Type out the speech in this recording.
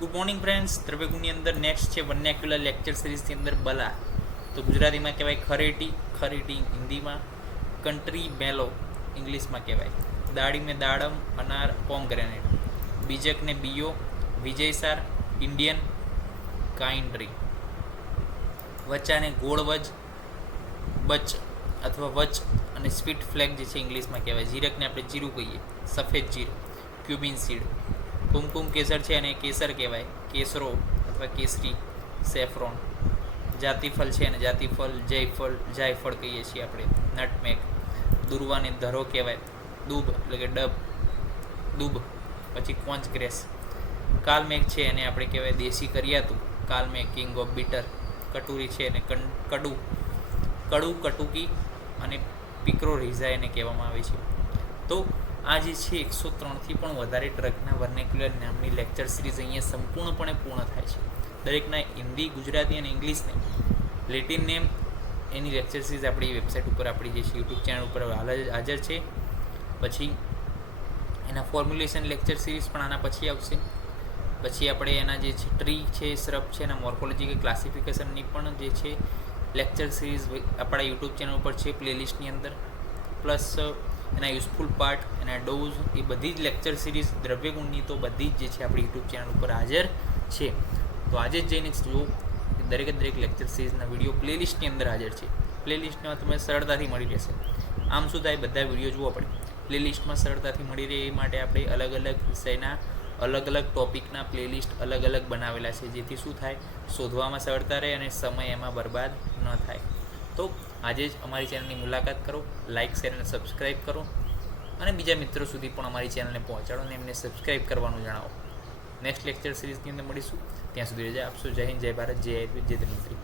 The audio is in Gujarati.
Good morning friends. દ્રવ્યગુણની અંદર નેક્સ્ટ છે વર્નેક્યુલર લેક્ચર સિરીઝની અંદર બલા. તો ગુજરાતીમાં કહેવાય ખરેટી, ખરેટી હિન્દીમાં, કંટ્રી મેલો ઇંગ્લિશમાં કહેવાય, દાડીમે દાડમ, અનાર, પોમગ્રેનેટ, બીજકને બીયો, વિજયસાર, ઇન્ડિયન કાઇન્ડ્રી, વચાને ગોળવજ, બચ અથવા વચ અને સ્વીટ ફ્લેગ જે છે ઇંગ્લિશમાં કહેવાય, જીરકને આપણે જીરું કહીએ, સફેદ જીરું, ક્યુબિન સીડ, કુમકુમ કેસર છે અને કેસર કહેવાય, કેસરો અથવા કેસરી, સેફ્રોન, જાતિફળ છે અને જાતિફળ, જાયફળ કહીએ છીએ આપણે, નટમેગ, દુર્વાને ધરો કહેવાય, દૂબ એટલે કે દૂબ, પછી કોંચ ગ્રેસ, કાલમેઘ છે એને આપણે કહેવાય દેશી કરિયાતું, કાલમેઘ કિંગ ઓફ બીટર, કટુરી છે અને કડુ કટુકી અને પિક્રો રીઝા એને કહેવામાં આવે છે. તો આ જે છે 103થી પણ વધારે ડ્રગના વર્નેક્યુલર નામની લેક્ચર સિરીઝ અહીંયા સંપૂર્ણપણે પૂર્ણ થાય છે. દરેકના હિન્દી, ગુજરાતી અને ઇંગ્લિશને લેટિન નેમ એની લેક્ચર સિરીઝ આપણી વેબસાઇટ ઉપર, આપણી જે છે યુટ્યુબ ચેનલ ઉપર હાજર છે. પછી એના ફોર્મ્યુલેશન લેક્ચર સિરીઝ પણ આના પછી આવશે. પછી આપણે એના જે છે ટ્રી છે, શ્રબ છે, એના મોર્ફોલોજી કે ક્લાસિફિકેશનની પણ જે છે લેક્ચર સિરીઝ આપણા યુટ્યુબ ચેનલ ઉપર છે પ્લેલિસ્ટની અંદર. પ્લસ એના યુઝફુલ પાર્ટ, એના ડોઝ, એ બધી જ લેક્ચર સિરીઝ દ્રવ્યગુણની તો બધી જ જે છે આપણી યુટ્યુબ ચેનલ ઉપર હાજર છે. તો આજે જ જઈને જુઓ, દરેક લેક્ચર સિરીઝના વિડીયો પ્લેલિસ્ટની અંદર હાજર છે. પ્લેલિસ્ટમાં તમને સરળતાથી મળી રહેશે. આમ શું થાય, બધા વિડીયો જુઓ પડે. પ્લેલિસ્ટમાં સરળતાથી મળી રહે એ માટે આપણે અલગ અલગ વિષયના અલગ ટોપિકના પ્લેલિસ્ટ અલગ બનાવેલા છે, જેથી શું થાય, શોધવામાં સરળતા રહે અને સમય એમાં બરબાદ ન થાય. તો આજે જ અમારી ચેનલની મુલાકાત કરો, લાઇક, શેર અને સબસ્ક્રાઈબ કરો અને બીજા મિત્રો સુધી પણ અમારી ચેનલને પહોંચાડો અને એમને સબસ્ક્રાઈબ કરવાનું જણાવો. નેક્સ્ટ લેક્ચર સિરીઝની અંદર મળીશું. ત્યાં સુધી રજા આપશો. જય હિન્દ, જય ભારત, જય આયુર્વેદ, જય ધન્વંતરી.